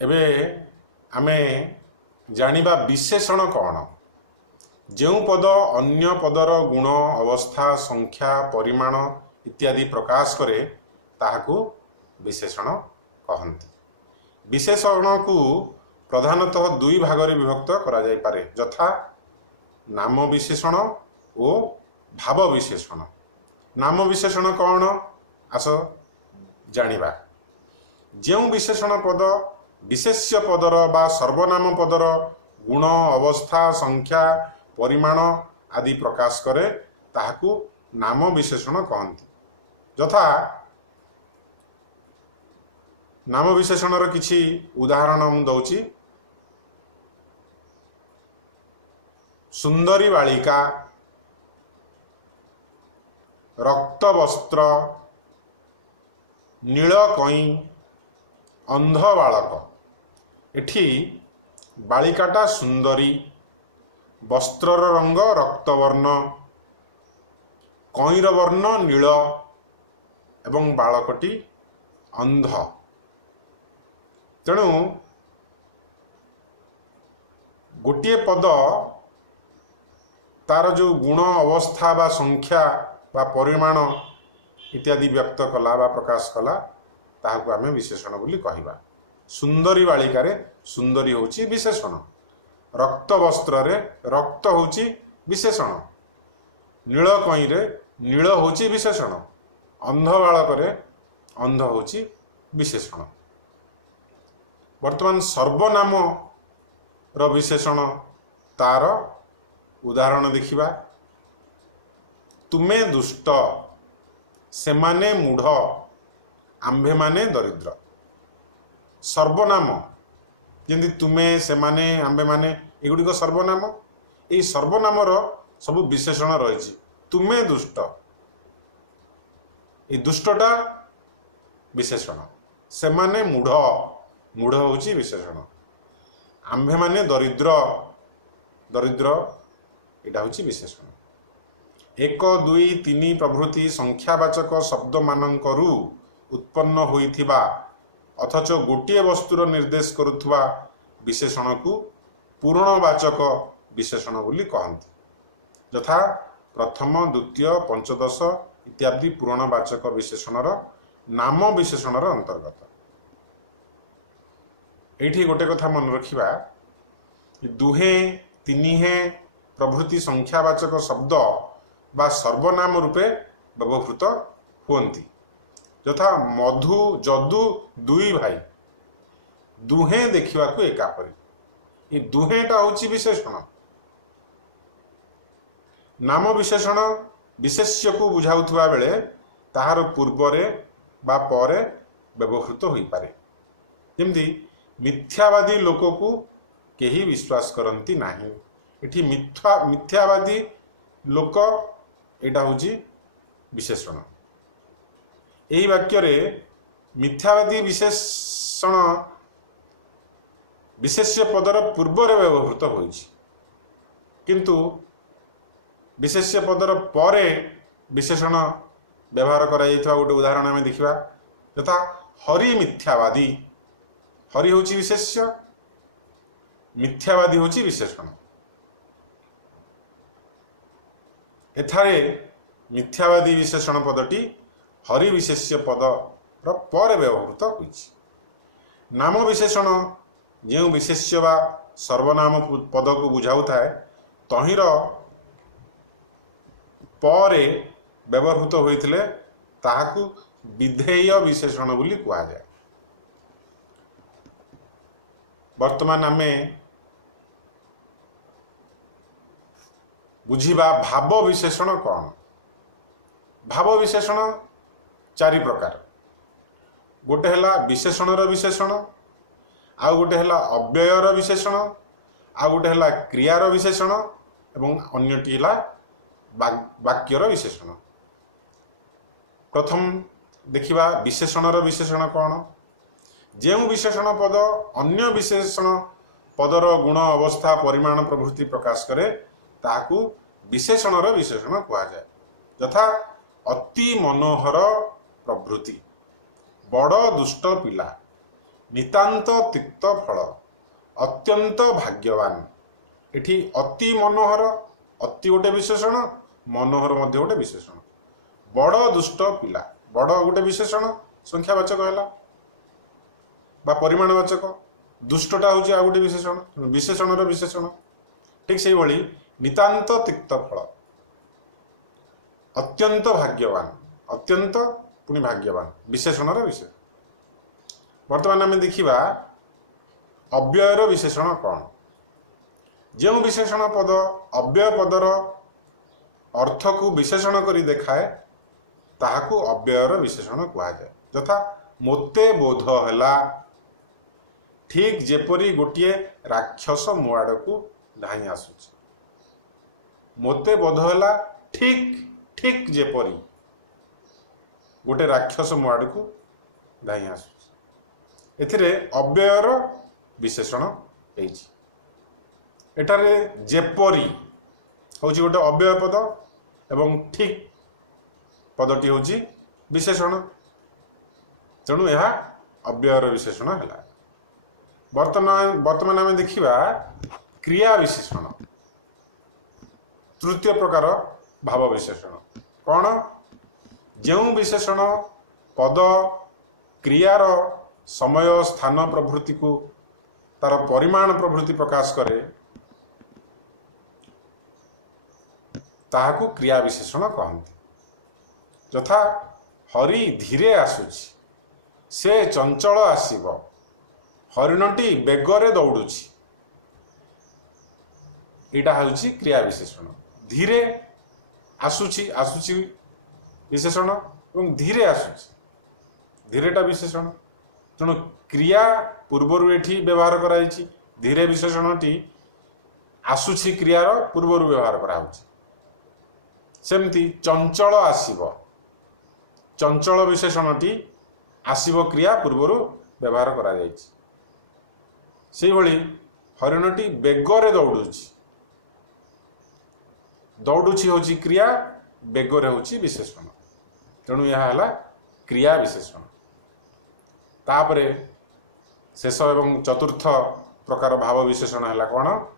एबे आमे जानिबा विशेषण कौन। जो पद अन्य पदर गुण अवस्था संख्या परिमाण इत्यादि प्रकाश करे ताहाकू विशेषण कहन्ति। विशेषण को प्रधानतः दुई भाग में विभक्त करा जाय पारे, यथा नाम विशेषण और भाव विशेषण। नाम विशेषण कौन आस जानिबा। जो विशेषण पद विशेष्य पदर बा सर्वनाम पदर गुण अवस्था संख्या परिमाण आदि प्रकाश करे ताहाकू नाम विशेषण कहन्ति। यथा नाम विशेषणर किछि उदाहरण हम दौची। सुंदरी बालिका, रक्त वस्त्र, नील कई, अंध बालक। एठी बालिकाटा सुंदरी, वस्त्रर रंग रक्तवर्ण, कईर वर्ण नील एवं बालकटी अंध। तेणु गोटे पद तार जो गुण अवस्था बा संख्या बा परिमाण इत्यादि व्यक्त कला बा प्रकाश कला ताहाकू आमे विशेषण बोली कहिबा। सुंदरी बालिकारे सुंदरी होची विशेषण, रक्त वस्त्र रे रक्त होची विशेषण, नील कई रे नील होची विशेषण, अंध बालक रे अंध होची विशेषण। वर्तमान सर्वनाम र विशेषण तार उदाहरण देखिबा। तुमे दुष्ट, सेमाने मूढ़, आंभे माने दरिद्र। सर्वनाम जमी तुमे सेमाने आंबे माने एगुड़िक सर्वनाम। यही सर्वनामर सब विशेषण रही। तुमे दुष्ट, ये दुष्टटा विशेषण। सेमाने मूढ़, मूढ़ होची विशेषण। आंभे माने दरिद्र, दरिद्र एटा होची विशेषण। एक दुई तीन प्रभृति संख्यावाचक शब्द मानकरू उत्पन्न होइथिबा अथच गोटे वस्तुर निर्देश करुथुवा विशेषण को पूर्णवाचक विशेषण बोली कहन्ति। यथा प्रथम द्वितीय पंचदश इत्यादि पूर्णवाचक विशेषणर नाम विशेषणर अंतर्गत। एठी गोटे कथा मन रखिबा, दुहे तिनिहे प्रभृति संख्यावाचक शब्द बा सर्वनाम रूपे व्यवहृत हुअन्ति। यथा मधु जदु दुई भाई, दुहे देखिबा को एका परि। ये दुहेटा होची विशेषण। नाम विशेषण विशेष्य को बुझाउथुवा बेले ताहार पूर्वरे बा परे व्यवहृत होई पारे। जेमति मिथ्यावादी लोक को केही विश्वास करती नाही। एठी मिथ्यावादी लोक एटा होची विशेषण। यही वाक्य रे मिथ्यावादी विशेषण विशेष्य पदर पूर्वर व्यवहृत होइछि, किंतु विशेष्य पदर परे विशेषण व्यवहार करा जाइथवा गोटे उदाहरण आमे देखिबा। यथा हरि मिथ्यावादी, हरि होची विशेष्य, मिथ्यावादी होची विशेषण। एथारे मिथ्यावादी विशेषण पदटी हरि विशेष्य पद पर व्यवहृत होइछि। नाम विशेषण जो विशेष्य बा सर्वनाम पद को बुझाउ थाए तहिर परे व्यवहृत होइथिले ताहाकू विधेय विशेषण बोली कुआ जाए। वर्तमान आमे बुझिबा भाव विशेषण कौन। भाव विशेषण चारि प्रकार। गोटे हला विशेषणर विशेषण, आउ गोटे हला अव्ययर विशेषण, आउ गोटे हला क्रियार विशेषण एवं अन्यटी हला वाक्यर विशेषण। प्रथम देखिबा विशेषणर विशेषण कौन। जो विशेषण पद अन्य विशेषण पदर गुण अवस्था परिमाण प्रभृति प्रकाश करे ताहाकू विशेषणर विशेषण कुआ जाए। यथा अति मनोहर प्रभृति, बड़ दुष्ट पिला, नितांत तिक्त फल, अत्यंत भाग्यवान। एठी अति मनोहर, अति गोटे विशेषण, मनोहर मध्य गोटे विशेषण। बड़ दुष्ट पिला, बड़ गोटे विशेषण संख्यावाचक है बा परिमाणवाचक, दुष्टटा हूँ आ गोटे विशेषण, विशेषण विशेषण। ठीक से भाई नितांत तिक्त फल, अत्यंत भाग्यवान, अत्यंत पुणी भाग्यवान, विशेषण विशेष। वर्तमान आम देखा अव्ययर विशेषण कौन। जो विशेषण पद अव्यय पदर अर्थ को विशेषण करी देखाए ताहाकू अव्ययर विशेषण कहुए। यथा मोते बोध हैला, ठीक जेपरी गोटे राक्षस मो आड़ को धाई आसुच। मोते बोध हैला ठीक ठीक जेपरी गोटे राक्षस मो आड़ को धाई आसुच। एथिरे अव्ययर विशेषण होइछि। एटारे जेपरी हूँ गोटे अव्यय पद एवं ठीक पदटी हूँ विशेषण, तेणु यह अव्ययर विशेषण है। वर्तमान आम देखा क्रिया विशेषण, तृतीय प्रकार भाव विशेषण कौन। जो विशेषण पद क्रियार समय स्थान प्रभृति को तार परिमाण प्रभृति प्रकाश करे ताहाकू क्रिया विशेषण कहते। यथा हरि धीरे आसुची, से चंचल आसीब, हरिणटी बेगरे दौड़ुची, यहाँ हूँ क्रिया विशेषण। धीरे आसुची, आसुची विशेषण और धीरे आसुची, धीरेटा विशेषण। तेणु क्रिया पूर्वर एठी व्यवहार कराई, धीरे विशेषणटी आसुची क्रियार पूर्वर व्यवहार कराउछि। सेमती चंचल आसीब, चंचल विशेषणटी आसीब क्रिया पूर्वर व्यवहार करा जाइछि। से भली हरिणटी बेगरे दौड़ुछि, दौड़ुछि होछि क्रिया, बेगरे होछि विशेषण, तेणु यह है क्रिया विशेषण। तापरे शेष एवं चतुर्थ प्रकार भाव विशेषण है कौन।